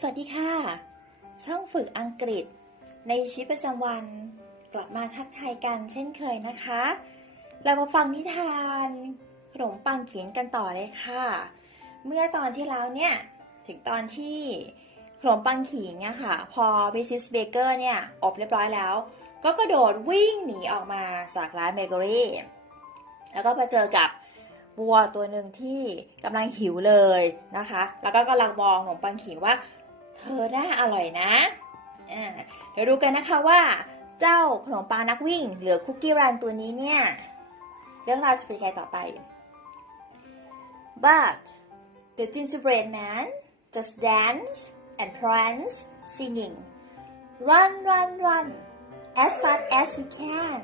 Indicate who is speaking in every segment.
Speaker 1: สวัสดีค่ะ ช่องฝึกอังกฤษ ในชีวิตประจำวัน กลับมาทักทายกันเช่นเคยนะคะ เรามาฟังนิทานขนมปังขิงกันต่อเลยค่ะ เมื่อตอนที่แล้วเนี่ย ถึงตอนที่ขนมปังขิงอะค่ะ พอบิซิสเบเกอร์เนี่ย อบเรียบร้อยแล้ว ก็กระโดดวิ่งหนีออกมาจากร้านเบเกอรี่ แล้วก็มาเจอกับวัวตัวหนึ่งที่กำลังหิวเลยนะคะ แล้วก็กำลังมองขนมปังขิงว่า เธอน่าอร่อยนะเดี๋ยวดูกันนะคะว่า เจ้าขนมปังนักวิ่ง หรือคุกกี้รันตัวนี้เนี่ย เรื่องราวจะเป็นยังไงต่อไป but the gingerbread man just danced and pranced singing run run run as fast as you can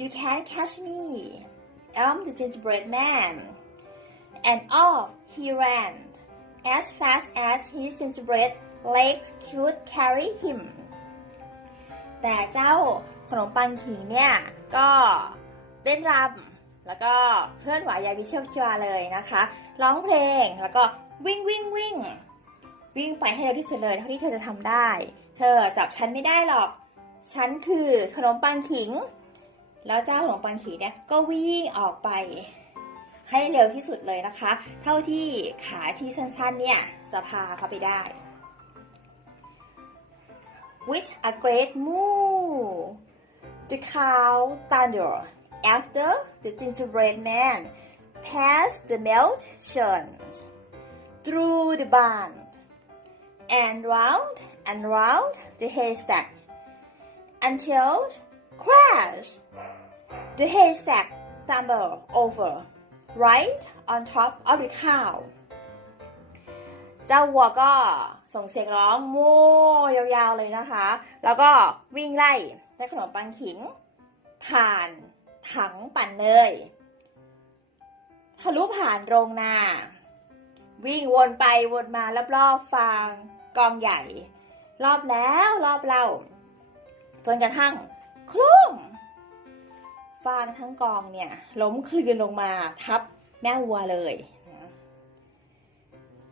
Speaker 1: you can't catch me I'm the gingerbread man and off he ran as fast as his gingerbread legs could carry him แต่เจ้าขนมปังขิงเนี่ย ก็เต้นรำแล้วก็เคลื่อนไหวอย่างวิเชียววิชวาเลยนะคะ ร้องเพลงแล้วก็วิ่งวิ่งวิ่ง วิ่งไปให้เร็วที่สุดเลยเท่าที่เธอจะทำได้ เธอจับฉันไม่ได้หรอก ฉันคือขนมปังขิง แล้วเจ้าขนมปังขิงเนี่ยก็วิ่งออกไป ให้เร็วที่สุดเลยนะคะ เท่าที่ขาที่สั้นๆเนี่ยจะพาเขาไปได้ With a great moo the cow thundered after the gingerbread man passed the milk churns through the barn and round and round the haystack until crash the haystack tumbled over right on top of the cow เจ้าวัวก็ส่งเสียงร้องโม่ยาวๆเลยนะคะ แล้วก็วิ่งไล่ได้ขนมปังขิง ผ่านถังปั่นเนยทะลุผ่านโรงนา วิ่งวนไปวนมารอบๆฟางกองใหญ่ รอบแล้วรอบเล่า จนกระทั่งคลุ้ม ฟางทั้งกองเนี่ยล้มคลืนลงมาทับแม่วัวเลยนะ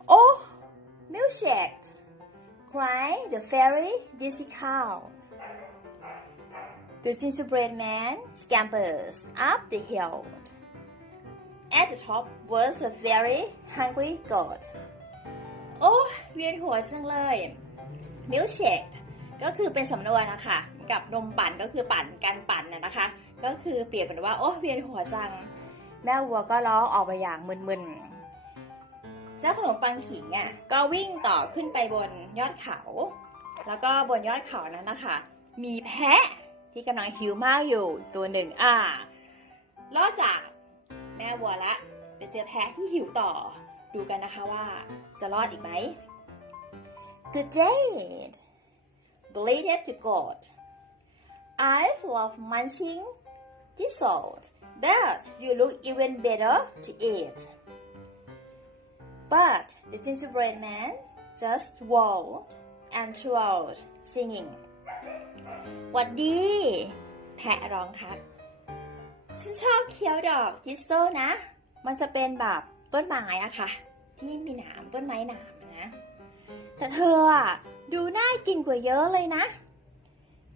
Speaker 1: โอ้ milkshake cried the fairy dizzy cow the gingerbread man scampers up the hill at the top was a very hungry goat โอ้เวียนหัวจังเลย milkshake ก็คือเป็นสำนวนนะคะกับนมปั่นก็คือปั่นการปั่นนะคะ ก็คือเปรียบเหมือนว่าโอ้เวียนหัวจัง แม่วัวก็ร้องออกมาอย่างมึนๆเจ้าขนมปังขิงอะก็วิ่งต่อขึ้นไปบนยอดเขา แล้วก็บนยอดเขานั้นนะคะมีแพะที่กำลังหิวมากอยู่ตัวหนึ่งอ่าลอดจากแม่วัวละไปเจอแพะที่หิวต่อ ดูกันนะคะว่าจะรอดอีกไหม Good day bleated the goat I love munching this salt but you look even better to eat but the gingerbread man just rolled and twirled singing วัดดี แพะร้องครับฉันชอบเคี้ยวดอกทิสโซนะ มันจะเป็นแบบต้นไม้อะค่ะ ที่มีหนามต้นไม้หนามนะ แต่เธออะดูน่ากินกว่าเยอะเลยนะ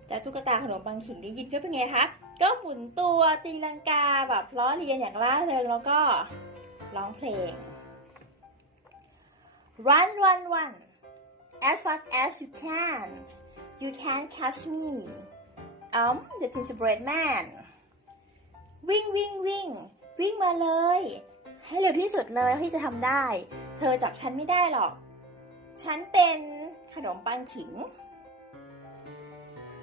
Speaker 1: แต่ตุ๊กตาขนมปังขิงได้ยินก็เป็นไงคะ ก็หมุนตัวตีลังกาแบบล้อเลียนอย่างร่าเริงแล้วก็ร้องเพลง Run run run as fast as you can you can't catch me I'm the gingerbread man วิ่งวิ่งวิ่งวิ่งมาเลย ให้เร็วที่สุดเลยที่จะทำได้ เธอจับฉันไม่ได้หรอก ฉันเป็นขนมปังขิง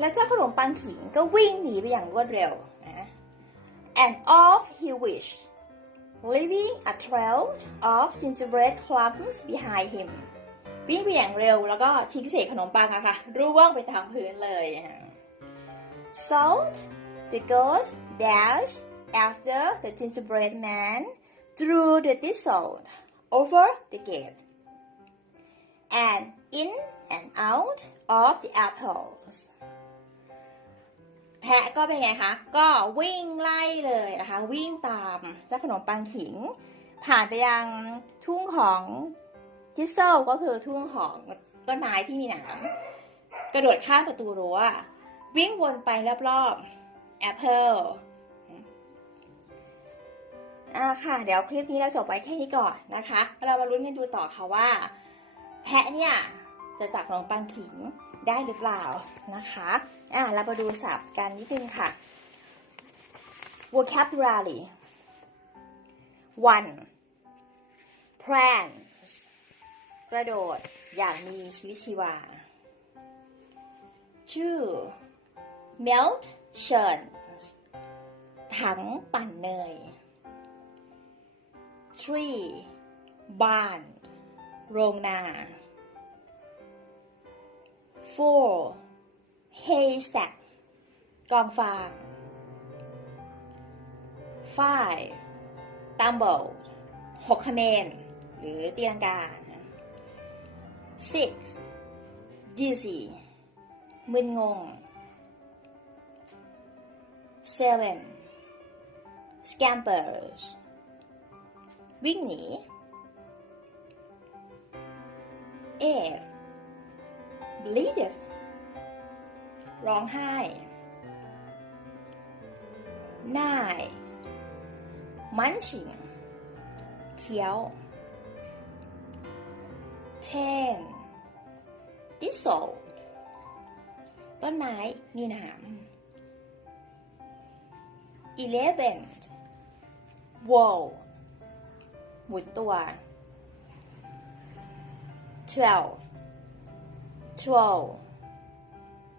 Speaker 1: แล้วเจ้าขนมปังขิงก็วิ่งหนีไปอย่างรวดเร็วนะ and off he wished leaving a trail of gingerbread clumps behind him วิ่งไปอย่างเร็วแล้วก็ทิ้งเศษขนมปังอะค่ะร่วงไปตามพื้นเลย so the goat dashed after the gingerbread man through the thistle over the gate and in and out of the apples ะก็เป็นไงคะ ก็วิ่งไล่เลยนะคะ วิ่งตามเจ้าขนมปังขิง ผ่านไปยังทุ่งของทิสเซลก็คือทุ่งของต้นไม้ที่มีหนามกระโดดข้ามประตูรั้ววิ่งวนไปรอบๆ apple อ่าค่ะ เดี๋ยวคลิปนี้เราจบไว้แค่นี้ก่อนนะคะ เรามาลุ้นกันดูต่อค่ะว่า แพะเนี่ยจะสับขนมปังขิง ได้หรือเปล่านะคะอ่าเรามาดูศัพท์กันนิดนึงค่ะ vocabulary one plan กระโดดอย่างมีชีวิตชีวา two melt เชิญถังปั่นเนย three บ้าน โรงนา four haystack กองฟาง five tumble หกคะแนน หรือตีลังกา six dizzy มึนงง seven scampers วิ่งหนี eight bleeded ร้องไห้ nine munching เคี้ยว ten thistle ต้นไม้มีหนาม eleven wall หมุนตัว twelve twelve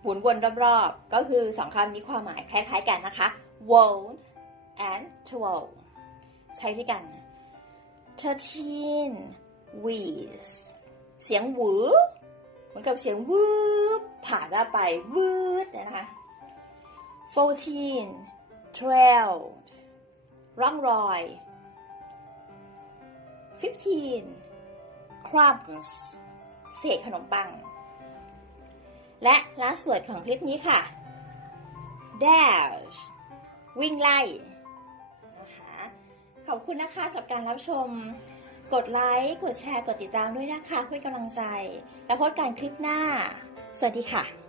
Speaker 1: หมุนวนรอบๆ ก็คือสองคำนี้ความหมายคล้ายๆกันนะคะ world and twelve ใช้ด้วยกัน thirteen wheels เสียงหวือเหมือนกับเสียงวืบผ่านหน้าไปวืดนะคะ fourteen twelve ร่องรอย fifteen crumbs เศษขนมปัง และ last word ของคลิปนี้ค่ะ dash วิ่งไล่นะคะขอบคุณนะคะสำหรับการรับชม กดไลค์ กดแชร์ กดติดตามด้วยนะคะเพื่อกำลังใจ แล้วพบกันคลิปหน้า สวัสดีค่ะ